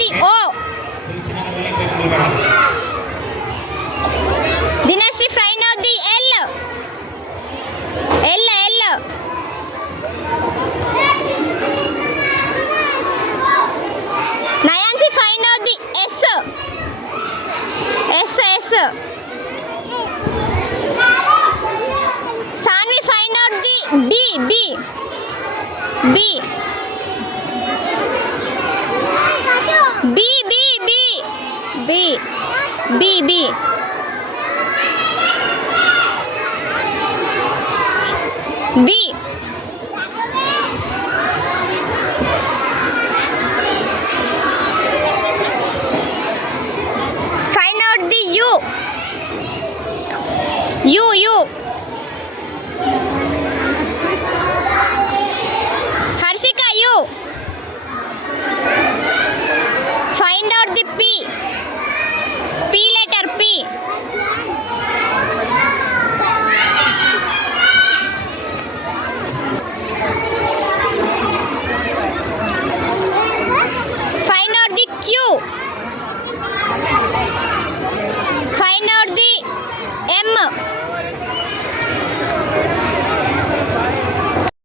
the O. Dinashree, find out the L. L. Nayansi, find out the S. Sanvi, find out the B. B.